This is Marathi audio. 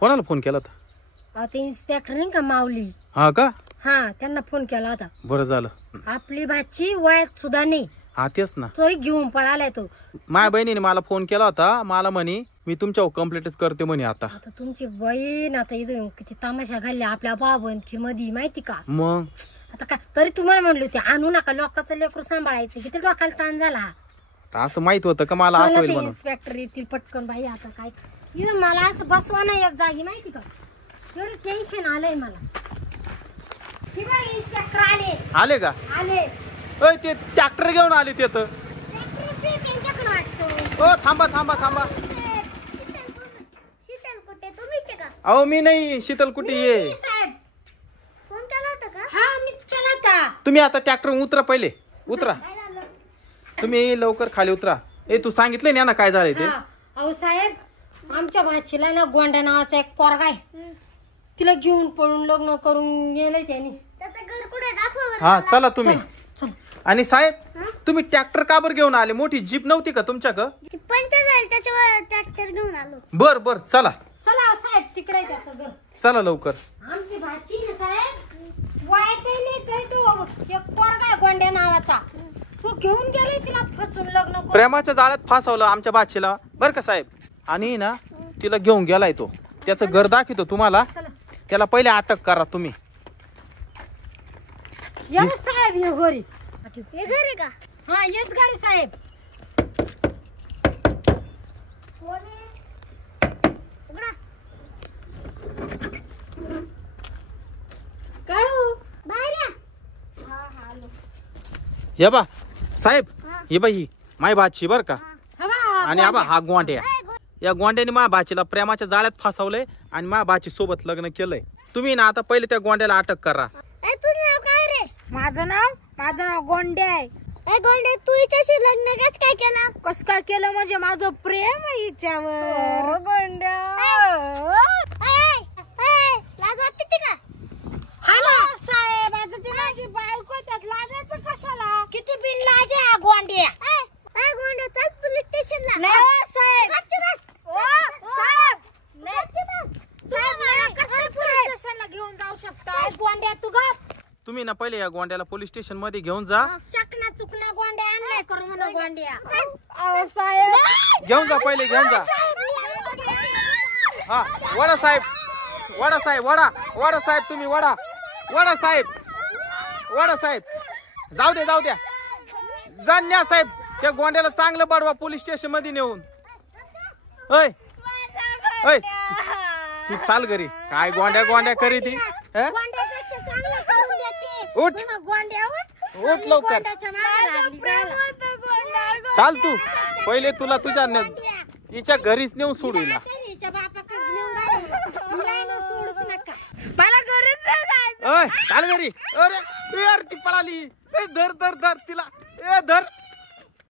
कोणाला फोन केला होता? ते इन्स्पेक्टर नाही का माऊली, हा का? हा त्यांना फोन केला होता. बरं झालं. आपली भाची वयात सुद्धा नाही, हा तेच ना. तरी घेऊन पळालाय तो. माझ्या बहिणीने मला फोन केला होता, मला म्हणे मी तुमच्यावर कंप्लेंटच करते म्हणे. आता आता तुमची बहीण आता इथं किती तमाशा घालल्या आपल्या बाबंती मध्ये माहिती का? मग आता काय तरी तुम्हाला म्हणले होते आणू नका, लोकांचं लेकरू सांभाळायचं. किती डोक्याला ताण झाला. असं माहित होतं का मला असं होईल म्हणून? इन्स्पेक्टर येतील पटकन. बाई आता काय इथं मला असं बसवा ना एक जागी माहिती का, एवढं टेन्शन आलंय मला. इन्स्पेक्टर आले. आले का? आले. ते ट्रॅक्टर घेऊन आले ते तर. त्यांच्याकडे वाटतो. ओ थांबा थांबा थांबा. अहो मी नाही, शीतल कुठे ये. फोन केला होता का? हा मीच केला होता. तुम्ही आता ट्रॅक्टर उतरा, पहिले उतरा. तुम्ही लवकर खाली उतरा. तू सांगितलं ना काय झालंय ते? अहो साहेब, आमच्या भाचीला ना गोंड्या नावाचा एक पोरगा आहे, तिला घेऊन पळून लग्न करून गेलंय त्यांनी. हा चला तुम्ही. आणि साहेब, तुम्ही ट्रॅक्टर का बरं घेऊन आले? मोठी जीप नव्हती का तुमच्याकडं? त्याच्यावर ट्रॅक्टर घेऊन आलो. बर बर चला चला साहेब, तिकडे त्याचं घर. चला लवकर. आमची भाची ना साहेब, वयातही नाही तरी तो एक पोरगा आहे गोंड्या नावाचा, तो घेऊन गेलाय तिला फसून लग्न करून. प्रेमाच्या जाळ्यात फासवलं आमच्या बादशीला बर का साहेब. आणि ना तिला घेऊन गेलाय तो. त्याचं घर दाखवतो तुम्हाला. त्याला पहिले अटक करा तुम्ही. या साहेब, ये घरी. हे घर आहे का? हा येच घरी साहेब. हे बा साहेब, हे बा ही माय बाची बर का. आणि हा गोंड्या. या गोंड्याने माझ्या बाचीला प्रेमाच्या जाळ्यात फसवलंय आणि माझ्या बाची सोबत लग्न केलंय. तुम्ही ना आता पहिले त्या गोंड्याला अटक करा. तुझं नाव काय रे? माझं नाव गोंड्या आहे. गोंड्या, तू हिच्याशी लग्न काय केलं? कस काय केलं म्हणजे माझं प्रेम आहे हिच्यावर. गोंड्या लाज वाटते का? साहेब, आता ती माझी बायको, त्यात लाजायचं कशाला? किती बिन लाज आहे गोंड्या. गोंड्या चल पोलीस स्टेशनला. नाही साहेब. स्टेशनला घेऊन जाऊ शकता. गोंड्या तू गा. तुम्ही ना पहिले या गोंड्याला पोलीस स्टेशन मध्ये घेऊन जा. चकना चुकना गोंड्या आणलाय करू म्हणा गोंड्या. साहेब घेऊन जा, पहिले घेऊन जा. हा वडा साहेब, वडा साहेब, वडा साहेब, तुम्ही वडा साहेब, वडा साहेब. जाऊ द्या जाण्या साहेब. त्या गोंड्याला चांगलं बडवा पोलीस स्टेशन मध्ये नेऊन. ओय तू चाल घरी. काय गोंड्या करी ती. उठ उठ लवकर. चाल तू पहिले. तुला तुझ्या हिच्या घरीच नेऊन सोडू. चाल घरी. अरे ती पळाली. धर तिला. धर.